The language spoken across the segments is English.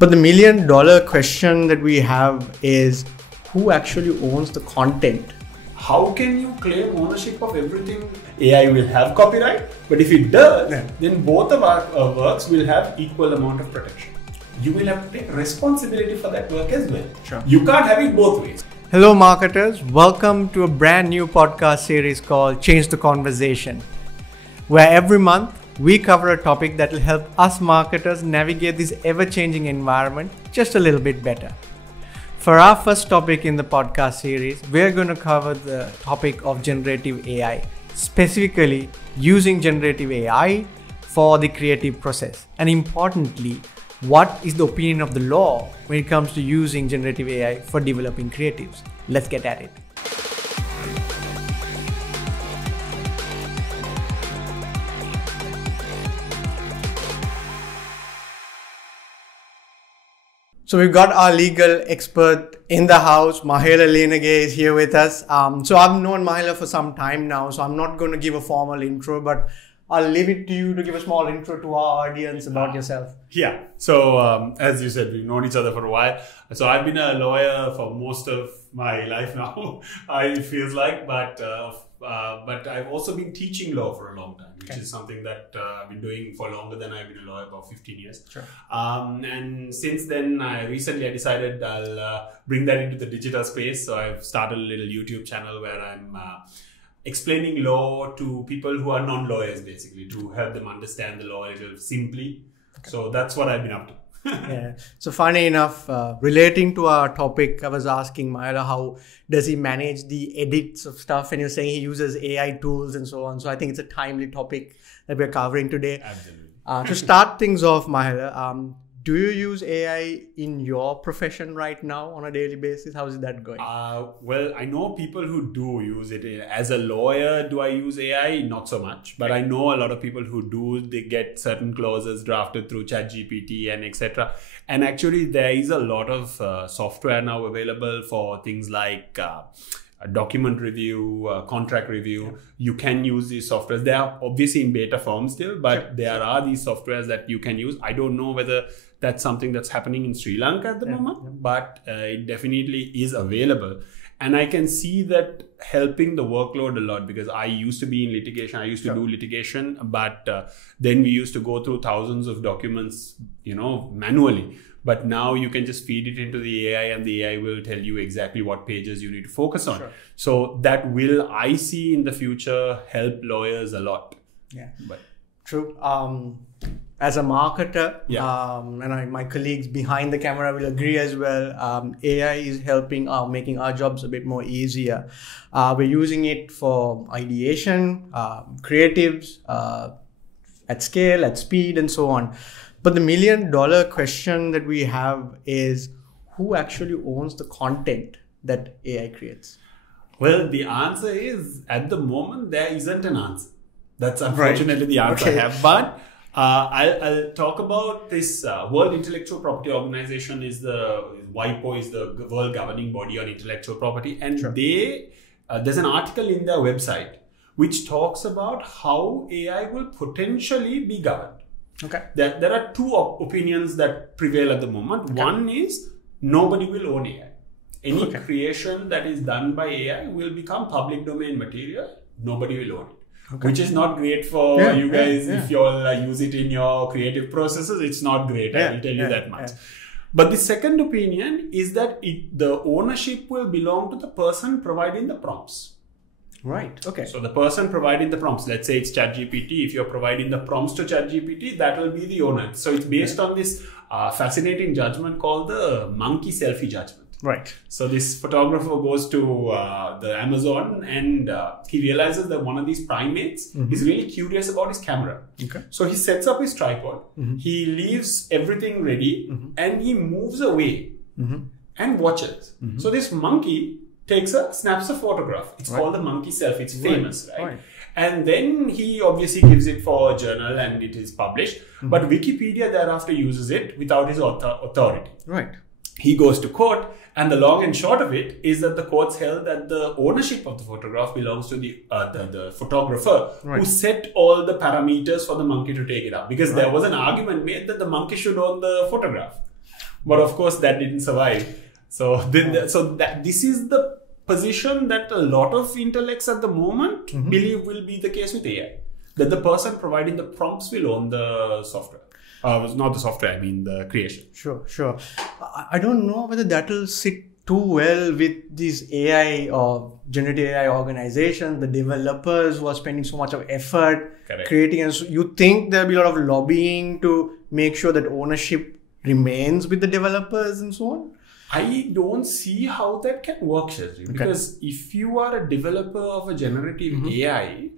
But the $1,000,000 question that we have is, who actually owns the content? How can you claim ownership of everything? AI will have copyright, but if it does, then both of our works will have equal amount of protection. You will have to take responsibility for that work as well. Sure. You can't have it both ways. Hello marketers, welcome to a brand new podcast series called Change the Conversation, where every month we cover a topic that will help us marketers navigate this ever-changing environment just a little bit better. For our first topic in the podcast series, we're going to cover the topic of generative AI, specifically using generative AI for the creative process. And importantly, what is the opinion of the law when it comes to using generative AI for developing creatives? Let's get at it. So we've got our legal expert in the house. Mahela Liyanage is here with us. So I've known Mahela for some time now, so I'm not going to give a formal intro, but I'll leave it to you to give a small intro to our audience about yourself. Yeah. So as you said, we've known each other for a while. So I've been a lawyer for most of my life now, it feels like, but I've also been teaching law for a long time, which is something that I've been doing for longer than I've been a lawyer, about 15 years. Sure. And since then, I decided I'll bring that into the digital space. So I've started a little YouTube channel where I'm explaining law to people who are non-lawyers, basically, to help them understand the law a little simply. Okay. So that's what I've been up to. Yeah. So funny enough, relating to our topic, I was asking Mayra, how does he manage the edits of stuff? And you're saying he uses AI tools and so on. So I think it's a timely topic that we're covering today. Absolutely. To start things off, Mahela, do you use AI in your profession right now on a daily basis? How is that going? Well, I know people who do use it. As a lawyer, do I use AI? Not so much. But I know a lot of people who do. They get certain clauses drafted through ChatGPT and etc. And actually, there is a lot of software now available for things like a document review, contract review. Yeah. You can use these softwares. They are obviously in beta form still, but there are these softwares that you can use. I don't know whether that's something that's happening in Sri Lanka at the moment, but it definitely is available. And I can see that helping the workload a lot, because I used to be in litigation. I used to do litigation, but then we used to go through thousands of documents, manually. But now you can just feed it into the AI and the AI will tell you exactly what pages you need to focus on. Sure. So that will, I see in the future, help lawyers a lot. Yeah, but true. As a marketer, and my colleagues behind the camera will agree as well, AI is helping making our jobs a bit more easier. We're using it for ideation, creatives, at scale, at speed, and so on. But the $1,000,000 question that we have is, who actually owns the content that AI creates? Well, the answer is, at the moment, there isn't an answer. That's unfortunately the answer I have. But I'll talk about this World Intellectual Property Organization. WIPO is the world governing body on intellectual property. And there's an article in their website which talks about how AI will potentially be governed. Okay. There are two opinions that prevail at the moment. Okay. One is nobody will own AI. Any creation that is done by AI will become public domain material. Nobody will own it. Which is not great for you guys. If you all use it in your creative processes, it's not great. I will tell you that much. But the second opinion is that the ownership will belong to the person providing the prompts. Right. Okay. So the person providing the prompts, let's say it's ChatGPT. If you're providing the prompts to ChatGPT, that will be the owner. So it's based on this fascinating judgment called the monkey selfie judgment. Right. So this photographer goes to the Amazon and he realizes that one of these primates is really curious about his camera. Okay. So he sets up his tripod. He leaves everything ready and he moves away and watches. So this monkey snaps a photograph. It's called the monkey selfie. It's famous, right? And then he obviously gives it for a journal and it is published. But Wikipedia thereafter uses it without his authority. Right. He goes to court, and the long and short of it is that the courts held that the ownership of the photograph belongs to the photographer who set all the parameters for the monkey to take it up. Because there was an argument made that the monkey should own the photograph. But of course, that didn't survive. So, this is the position that a lot of intellects at the moment believe will be the case with AI. That the person providing the prompts will own the software. Not the software, I mean the creation. Sure. I don't know whether that will sit too well with these AI or generative AI organizations, the developers who are spending so much of effort creating. And so you think there'll be a lot of lobbying to make sure that ownership remains with the developers and so on? I don't see how that can work, Shezri. Because if you are a developer of a generative AI,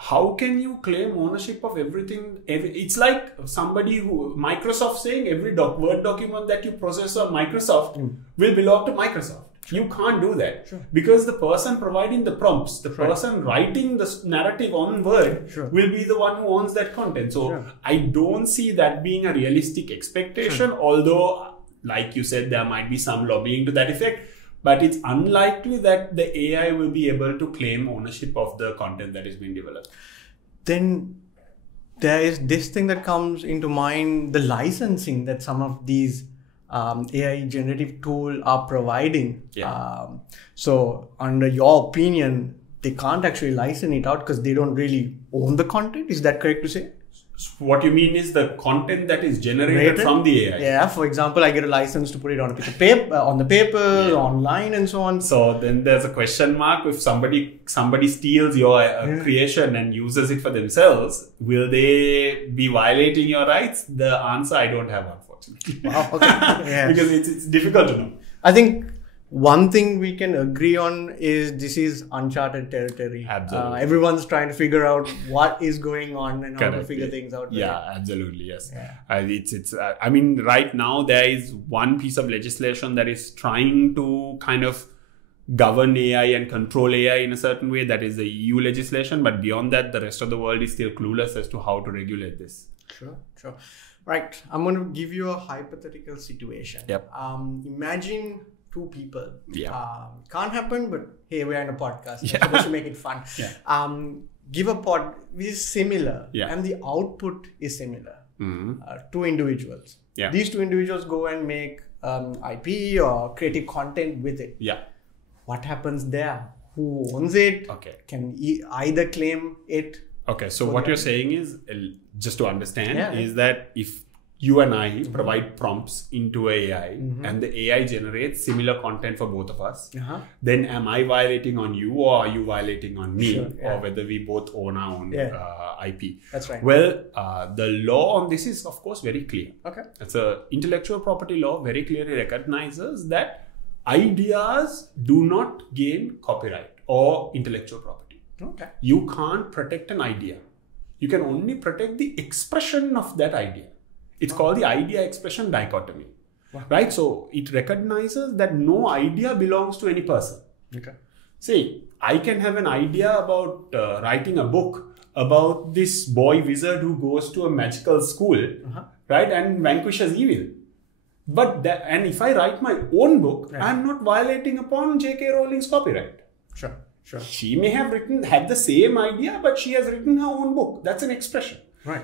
how can you claim ownership of everything? It's like somebody Microsoft saying every Word document that you process on Microsoft will belong to Microsoft. You can't do that because the person providing the prompts, the person writing the narrative on Word will be the one who owns that content. So I don't see that being a realistic expectation, although, like you said, there might be some lobbying to that effect. But it's unlikely that the AI will be able to claim ownership of the content that is being developed. Then there is this thing that comes into mind, the licensing that some of these AI generative tools are providing. So under your opinion, they can't actually license it out because they don't really own the content. Is that correct to say? What you mean is the content that is generated from the AI. Yeah, for example, I get a license to put it on a piece of paper, on the paper, online, and so on. So then there's a question mark. If somebody steals your creation and uses it for themselves, will they be violating your rights? The answer I don't have, unfortunately. Wow, okay. Because it's difficult to know. I think one thing we can agree on is this is uncharted territory. Absolutely. Everyone's trying to figure out what is going on and how to figure things out. Yeah, absolutely. Yes. I mean, right now there is one piece of legislation that is trying to kind of govern AI and control AI in a certain way. That is the EU legislation. But beyond that, the rest of the world is still clueless as to how to regulate this. Sure. Right. I'm going to give you a hypothetical situation. Yep. Imagine two people. Can't happen, but hey, we're in a podcast. We're supposed to make it fun. Give a pod which is similar and the output is similar. Two individuals. These two individuals go and make IP or creative content with it. What happens there? Who owns it? Can either claim it? So what you're saying is, just to understand, is that if you and I provide prompts into AI and the AI generates similar content for both of us, then am I violating on you or are you violating on me? Or whether we both own our own IP. That's right. Well, the law on this is of course very clear. It's a intellectual property law very clearly recognizes that ideas do not gain copyright or intellectual property. You can't protect an idea. You can only protect the expression of that idea. It's called the idea-expression dichotomy, right? So it recognizes that no idea belongs to any person. See, I can have an idea about writing a book about this boy wizard who goes to a magical school, right, and vanquishes evil. But and if I write my own book, I'm not violating upon J.K. Rowling's copyright. Sure. She may have had the same idea, but she has written her own book. That's an expression.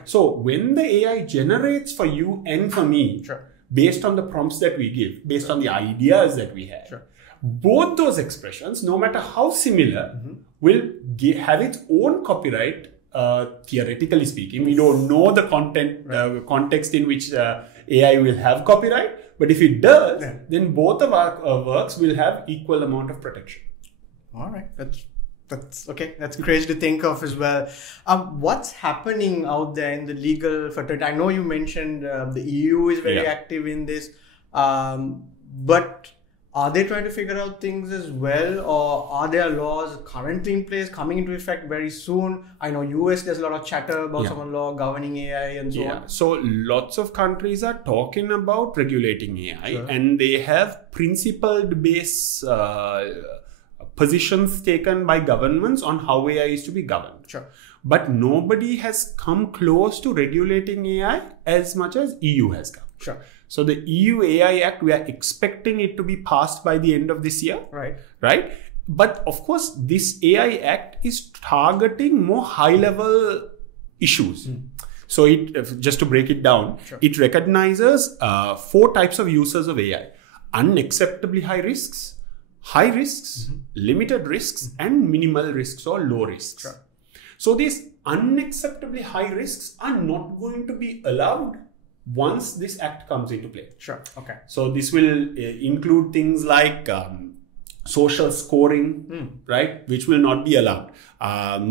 So when the AI generates for you and for me, based on the prompts that we give, based on the ideas that we have, both those expressions, no matter how similar, will have its own copyright, theoretically speaking. We don't know the content, context in which AI will have copyright, but if it does, then both of our works will have equal amount of protection. All right. That's okay. That's crazy to think of as well. What's happening out there in the legal fraternity? I know you mentioned the EU is very active in this, but are they trying to figure out things as well, or are there laws currently in place coming into effect very soon? I know US, there's a lot of chatter about some law governing AI and so on. So lots of countries are talking about regulating AI, and they have principled base positions taken by governments on how AI is to be governed. But nobody has come close to regulating AI as much as EU has come. So the EU AI Act, we are expecting it to be passed by the end of this year. Right? But of course, this AI Act is targeting more high-level issues. So just to break it down, it recognizes 4 types of users of AI: unacceptably high risks, limited risks, and minimal risks or low risks. So these unacceptably high risks are not going to be allowed once this act comes into play. So this will include things like social scoring, right, which will not be allowed.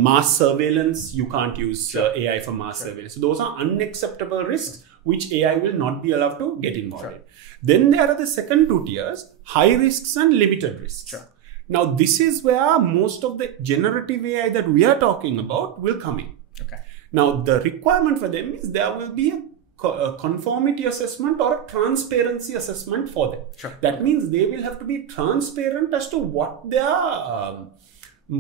Mass surveillance, you can't use AI for mass surveillance. So those are unacceptable risks which AI will not be allowed to get involved in. Then there are the second 2 tiers, high risks and limited risks. Now this is where most of the generative AI that we are talking about will come in. Now the requirement for them is there will be a conformity assessment or a transparency assessment for them. That means they will have to be transparent as to what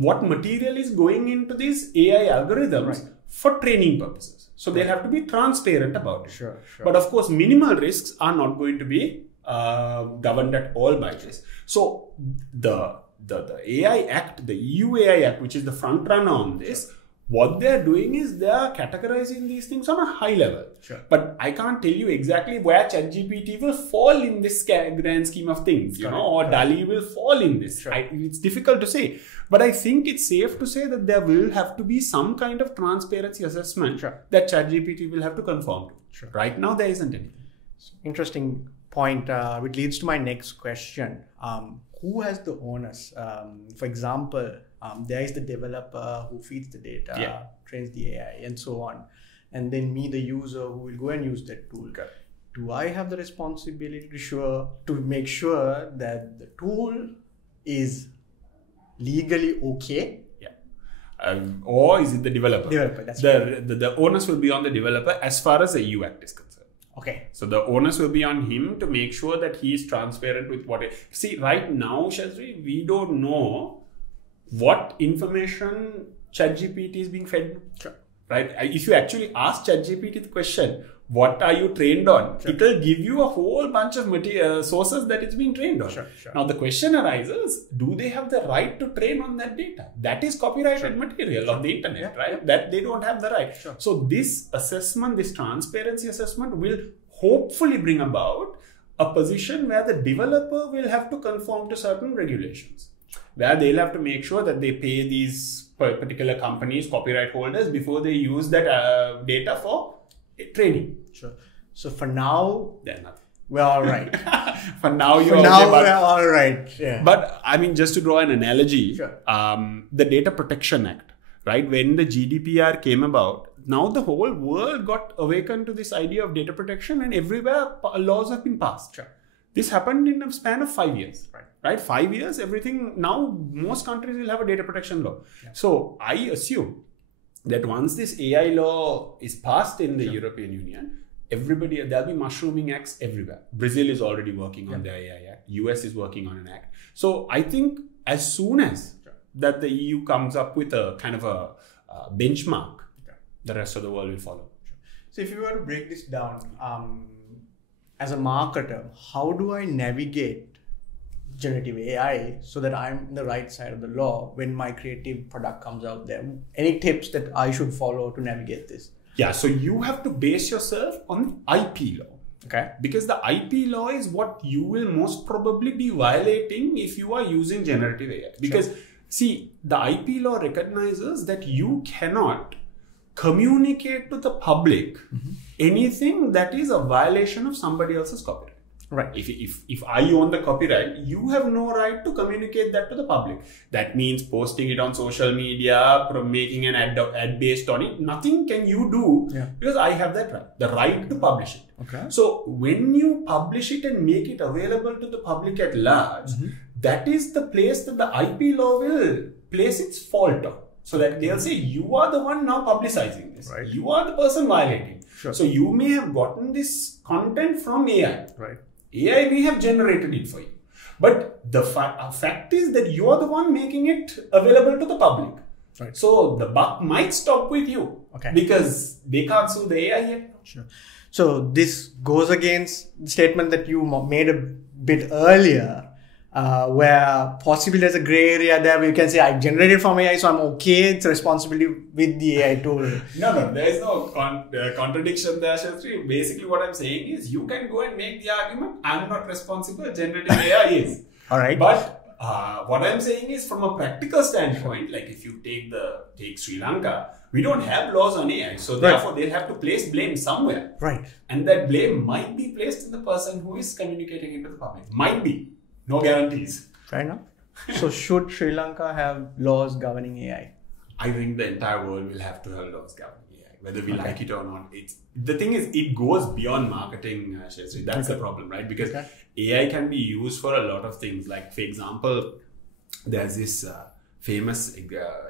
what material is going into these AI algorithms for training purposes. So they'll have to be transparent about it. But of course, minimal risks are not going to be governed at all by this. So the AI Act, the EU AI Act, which is the front runner on this, what they're doing is they're categorizing these things on a high level. But I can't tell you exactly where ChatGPT will fall in this grand scheme of things, you know, or DALL-E will fall in this. It's difficult to say. But I think it's safe to say that there will have to be some kind of transparency assessment that ChatGPT will have to conform to. Right now, there isn't any. Interesting point, which leads to my next question. Who has the onus? For example, there is the developer who feeds the data, trains the AI, and so on. And then me, the user, who will go and use that tool. Do I have the responsibility to make sure that the tool is legally okay? Or is it the developer? That's the onus will be on the developer as far as the EU Act is concerned. So the onus will be on him to make sure that he is transparent with what it... See, right now, Shezri, we don't know what information ChatGPT is being fed. Right? If you actually ask ChatGPT the question, what are you trained on? It will give you a whole bunch of sources that it's being trained on. Now the question arises, do they have the right to train on that data? That is copyrighted material of the internet, right? That they don't have the right. So this assessment, this transparency assessment will hopefully bring about a position where the developer will have to conform to certain regulations, where they'll have to make sure that they pay these particular companies, copyright holders, before they use that data for training. So for now, they're nothing. We're all right. For now, we're all right. But I mean, just to draw an analogy, the Data Protection Act, right? When the GDPR came about, now the whole world got awakened to this idea of data protection, and everywhere laws have been passed. This happened in a span of 5 years. Right? 5 years, everything. Now, most countries will have a data protection law. So I assume that once this AI law is passed in the European Union, there'll be mushrooming acts everywhere. Brazil is already working on their AI Act. US is working on an act. So I think as soon as that the EU comes up with a kind of a benchmark, the rest of the world will follow. So if you were to break this down, as a marketer, how do I navigate generative AI so that I'm in the right side of the law when my creative product comes out there? Any tips that I should follow to navigate this? So you have to base yourself on the IP law. Because the IP law is what you will most probably be violating if you are using generative AI. Because see, the IP law recognizes that you cannot communicate to the public anything that is a violation of somebody else's copyright. If I own the copyright, you have no right to communicate that to the public. That means posting it on social media, making an ad based on it. Nothing can you do because I have that right, the right to publish it. So when you publish it and make it available to the public at large, that is the place that the IP law will place its fault on. So that they'll say, you are the one now publicizing this. You are the person violating. So you may have gotten this content from AI. AI may have generated it for you. But the fact is that you are the one making it available to the public. So the buck might stop with you because they can't sue the AI yet. So this goes against the statement that you made a bit earlier where possibly there's a gray area there where you can say, I generated from AI, so I'm okay. It's a responsibility with the AI tool. No, there is no contradiction there, Shezri. Basically, what I'm saying is you can go and make the argument, I'm not responsible, generative AI is. All right. But what I'm saying is, from a practical standpoint, like if you take Sri Lanka, we don't have laws on AI, so therefore they'll have to place blame somewhere. Right. And that blame might be placed in the person who is communicating into the public. Might be. No guarantees. Fair enough. So should Sri Lanka have laws governing AI? I think the entire world will have to have laws governing AI, whether we like it or not. The thing is, it goes beyond marketing, Shezri. That's the problem, right? Because AI can be used for a lot of things. Like, for example, there's this famous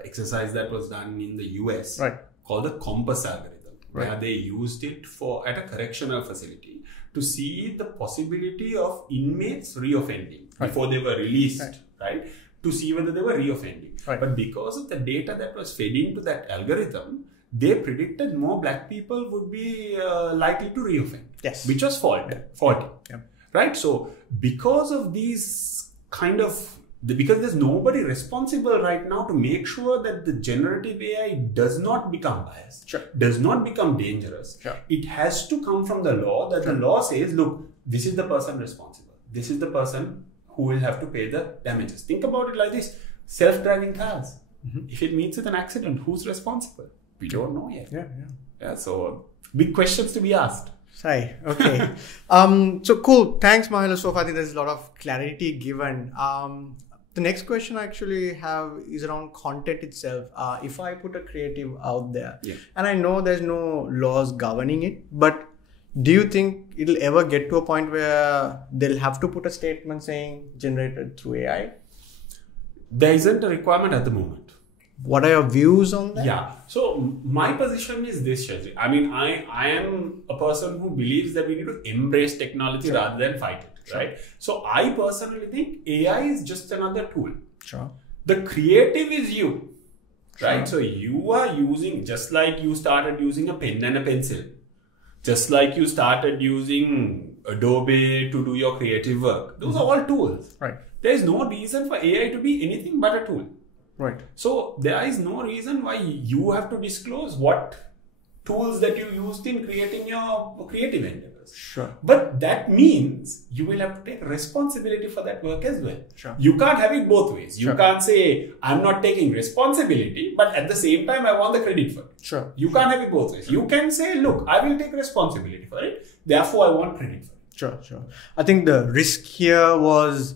exercise that was done in the US called the compass algorithm, where they used it at a correctional facility to see the possibility of inmates reoffending before they were released, right? To see whether they were reoffending. But because of the data that was fed into that algorithm, they predicted more black people would be likely to reoffend, which was faulty. Right? So because of these because there's nobody responsible right now to make sure that the generative AI does not become biased, does not become dangerous. It has to come from the law, that the law says, look, this is the person responsible. This is the person who will have to pay the damages. Think about it like this. Self-driving cars. If it meets with an accident, who's responsible? We don't know yet. So big questions to be asked. Sorry. Okay. So cool. Thanks, Mahela. So far, I think there's a lot of clarity given. The next question I actually have is around content itself. If I put a creative out there, and I know there's no laws governing it, but do you think it'll ever get to a point where they'll have to put a statement saying generated through AI? There isn't a requirement at the moment. What are your views on that? Yeah. So my position is this, Shezri. I mean, I am a person who believes that we need to embrace technology rather than fight it. Right? So I personally think AI is just another tool. The creative is you. Right? So you are using, just like you started using a pen and a pencil. Just like you started using Adobe to do your creative work. Those are all tools. There is no reason for AI to be anything but a tool. So there is no reason why you have to disclose what tools that you used in creating your creative endeavors. But that means you will have to take responsibility for that work as well. You can't have it both ways. You can't say, I'm not taking responsibility, but at the same time, I want the credit for it. You can't have it both ways. You can say, look, I will take responsibility for it. Therefore, I want credit for it. I think the risk here was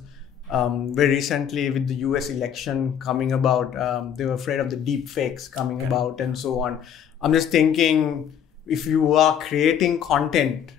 very recently with the US election coming about, they were afraid of the deepfakes coming about and so on. I'm just thinking, if you are creating content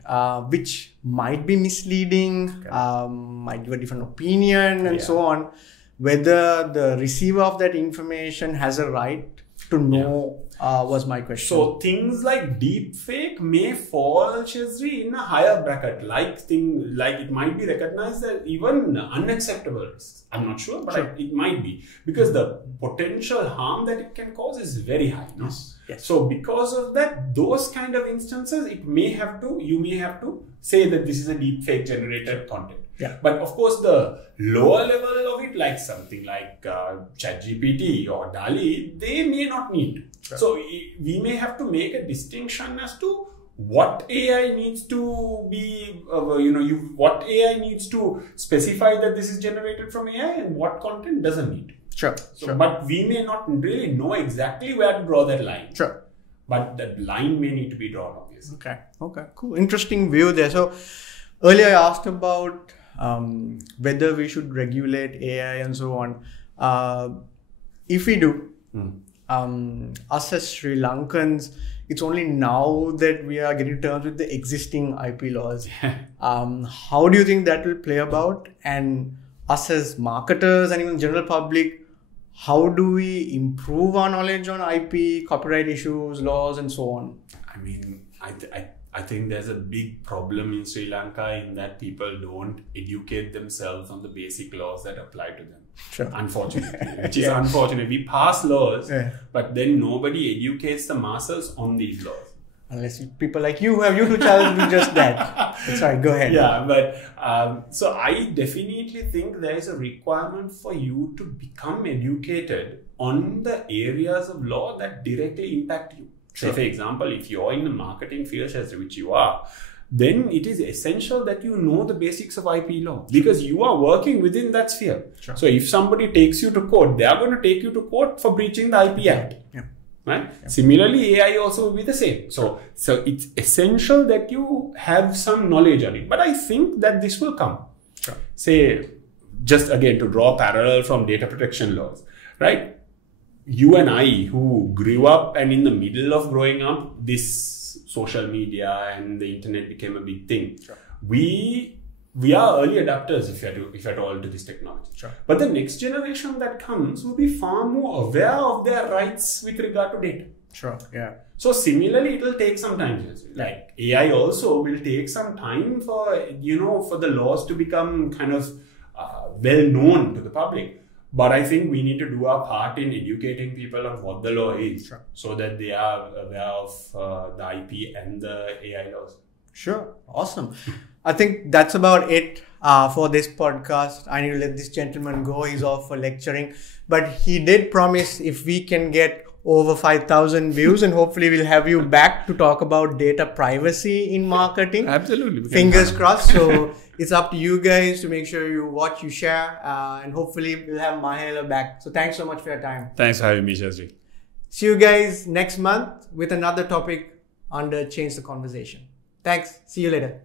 which might be misleading, might give a different opinion and so on, whether the receiver of that information has a right to know was my question. So things like deepfake may fall, Shezri, in a higher bracket. Like it might be recognized as even unacceptable risks. I'm not sure, but it might be, because the potential harm that it can cause is very high. No? So because of that, those kind of instances, you may have to say that this is a deepfake generated content. But of course, the lower level of it, like something like ChatGPT or DALL-E, they may not need. So we may have to make a distinction as to what AI needs to be, what AI needs to specify that this is generated from AI and what content doesn't need. But we may not really know exactly where to draw that line. But that line may need to be drawn, obviously. Okay, cool. Interesting view there. So earlier I asked about whether we should regulate AI and so on. If we do, us as Sri Lankans, it's only now that we are getting to terms with the existing IP laws. How do you think that will play about? And us as marketers and even general public, how do we improve our knowledge on IP, copyright issues, laws, and so on? I mean, I think there's a big problem in Sri Lanka in that people don't educate themselves on the basic laws that apply to them. Unfortunately, which is unfortunate. We pass laws, but then nobody educates the masses on these laws. Unless people like you who have YouTube channels do just that. Sorry, go ahead. Yeah, but so I definitely think there is a requirement for you to become educated on the areas of law that directly impact you. Sure. Say, for example, if you're in the marketing field, which you are, then it is essential that you know the basics of IP law because you are working within that sphere. Sure. So if somebody takes you to court, they are going to take you to court for breaching the IP Act. Yeah. Right? Yeah. Similarly, AI also will be the same. So it's essential that you have some knowledge on it. But I think that this will come. Sure. Say, just again, to draw a parallel from data protection laws, right? You and I, who grew up and in the middle of growing up, this social media and the internet became a big thing. Sure. We are early adapters, if at all, to this technology. Sure. But the next generation that comes will be far more aware of their rights with regard to data. Sure. Yeah. So similarly, it will take some time. Like AI also will take some time for the laws to become kind of well known to the public. But I think we need to do our part in educating people on what the law is, sure, so that they are aware of the IP and the AI laws. Sure. Awesome. I think that's about it for this podcast. I need to let this gentleman go. He's off for lecturing. But he did promise if we can get over 5,000 views, and hopefully we'll have you back to talk about data privacy in marketing. Absolutely. Fingers crossed. So it's up to you guys to make sure you watch, you share, and hopefully we'll have Mahela back. So thanks so much for your time. Thanks for having me, Shezri. See you guys next month with another topic under Change the Conversation. Thanks. See you later.